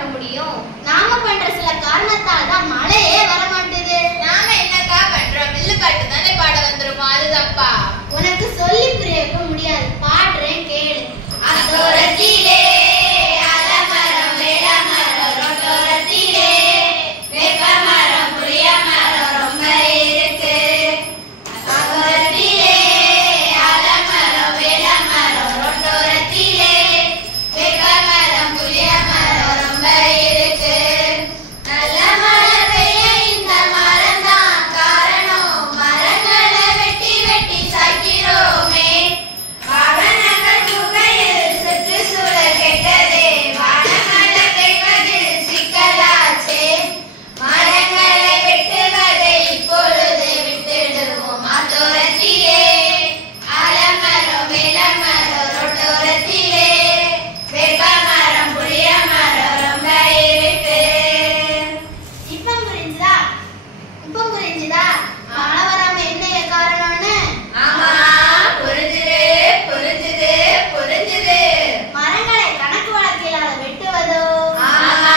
பண்ண முடியும்? நாம பண்ற சில காரணத்தால் தான் மழையே வர மாட்டேது. நாம என்னக்கா பண்றோம்? வில்லு பாட்டு தானே பாட வந்துருமா? அது தப்பா? உனக்கு சொல்லி புரிய வைக்க முடியாது. பாடுறேன் கேளு. அத்தோரத்திலே அலமரம் வேலமரம் ரொட்டோரத்திலே வேப்பமரம் புளிய மரம் ரொம்ப இருக்கு. அத்தோரத்திலே அலமரம் வேலமரம் ரொட்டோரத்திலே வேப்பமரம் புளிய மரம் ரொம்ப இருக்கு. நல்ல மழை பெய்ய இந்த மரம் தான் காரணம். மரங்களை வெட்டி வெட்டி சாய்க்கிறோமே. வாகனங்கள் புகையில் சுற்றுச்சூழல் கெட்டதே. வானமழை பெய்வதில் சிக்கலாச்சே. மரங்களை வெட்டுவதை இப்பொழுது விட்டுடுவோம். அத்தோரத்திலே ஆலமரம் வேலமரம் ரொட்டோரத்திலே வேப்பமரம் புளிய மரம் ரொம்ப இருக்கு. இப்ப புரிஞ்சுதா? மழை வராம என்ன காரணம்னு? ஆமா, புரிஞ்சுது புரிஞ்சுது புரிஞ்சுது. மரங்களை கணக்கு வழக்கில்லாத வெட்டுவதோ, ஆமா,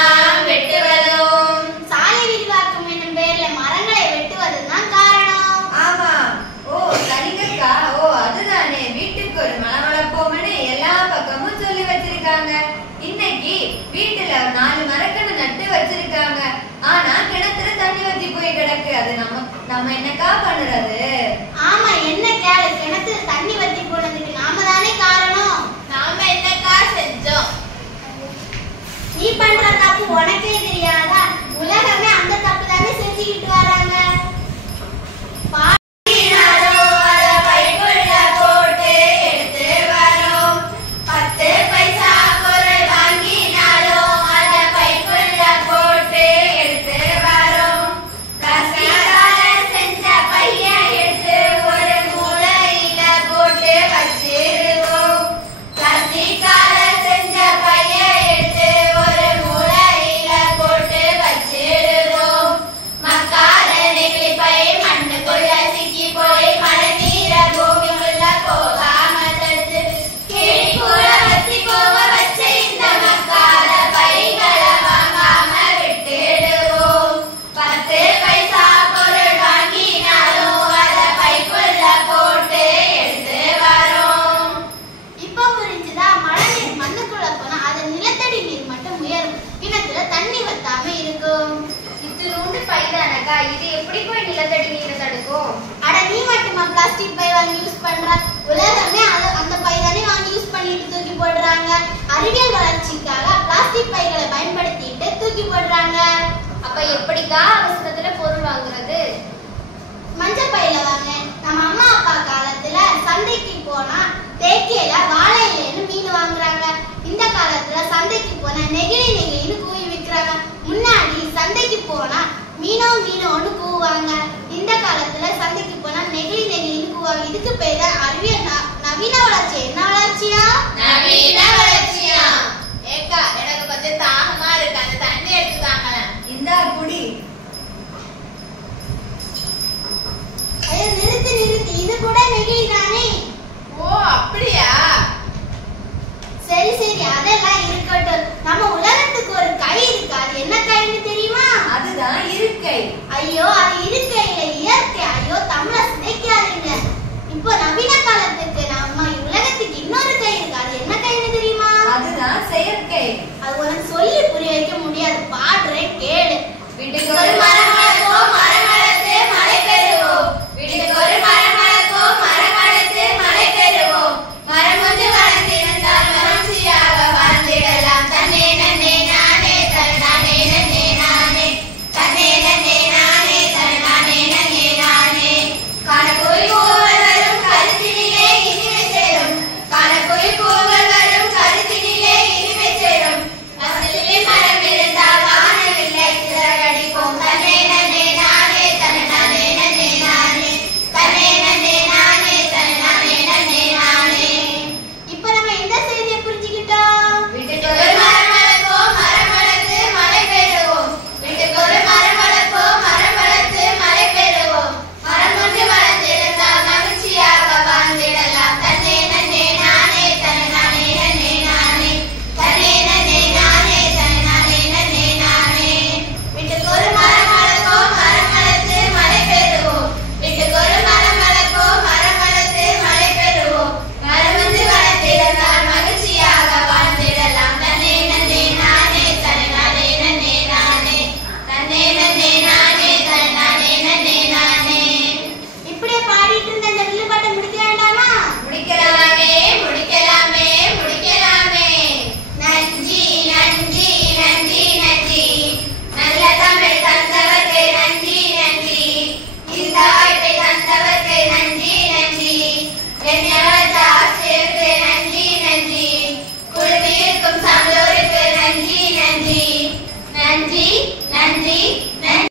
வெட்டுவதும். சாலை விரிவாக்கம் என்னும் பேர்ல மரங்களை வெட்டுவதும் தான் காரணம். ஆமா. ஓ சரிங்கக்கா. ஓ அதுதானே, வீட்டுக்கு ஒரு மரம் வளர்ப்போம்னு எல்லா பக்கமும் சொல்லி வச்சிருக்காங்க. இன்னைக்கு வீட்டுல 4 மரக்கன்று நட்டு வச்சிருக்காங்க. ஆனா கிணத்துல தண்ணி வத்தி போய் கிடக்கு. அது நம்ம என்னக்கா பண்றது? ஆமா, என்ன கேளு. கிணத்துல தண்ணி வத்தி போனதுக்கு நாம தானே காரணம். நாம என்னக்கா செஞ்சோம்? நீ பண்ற தப்பு உனக்கே தெரியாதா? உலகமே அந்த தப்பு தானே செஞ்சுக்கிட்டு வராங்க. பாடினாலோ அத பைக்குள்ள போட்டு எடுத்து வரோம். 10 பைசா பொருள் வாங்கினாலோ அத பைக்குள்ள போட்டு எடுத்து வரோம். பிளாஸ்டிக்கால செஞ்ச பைய எடுத்து ஒரு மூலையில போட்டு வச்சிருவோம். பிளாஸ்டிக்கால செஞ்ச பைய எடுத்து ஒரு மூலையில போட்டு வச்சிருவோம். மக்காத நெகிழி பை மண்ணுக்குள்ள சிக்கி போய் மழை நீர பூமிக்குள்ள போகாம தடுத்து கிளி கூட வத்தி போக வச்ச இந்த மக்காத பைகளை வாங்காம விட்டுடுவோம். 10 பைசா பொருள் வாங்கினாலும் அத பைக்குள்ள போட்டு எடுத்து வரோம். இப்ப புரிஞ்சுதா? மழை நீர் மண்ணுக்குள்ள போனா அது நிலத்தடி நீர் மட்டும் உயரும். கிணத்துல தண்ணி வத்தாம இருக்கும். இத்தினூண்டு பைதானக்கா, இது எப்படி போய் நிலத்தடி நீரை தடுக்கும்? அட நீ மட்டுமா பிளாஸ்டிக் பை வாங்கி யூஸ் பண்ற? உலகமே அந்த பை தானே வாங்கி யூஸ் பண்ணிட்டு தூக்கி போடுறாங்க. அறிவியல் வளர்ச்சிக்காக பிளாஸ்டிக் பைகளை பயன்படுத்திட்டு தூக்கி போடுறாங்க. அப்ப எப்படிக்கா அவசரத்துல பொருள் வாங்குறது? மஞ்சள் பையில வாங்க. நம்ம அம்மா அப்பா காலத்துல சந்தைக்கு போனா தேக்கையில வாழை இலைன்னு மீன் வாங்குறாங்க. இந்த காலத்துல சந்தைக்கு போனா நெகிழின்னு கூவி விற்கிறாங்க. முன்னாடி சந்தைக்கு போனா மீனோன்னு கூவுவாங்க. இந்த காலத்துல சந்தைக்கு போனா நெகிழின்னு கூவாங்க. இதுக்கு பேர் தான் அறிவியல்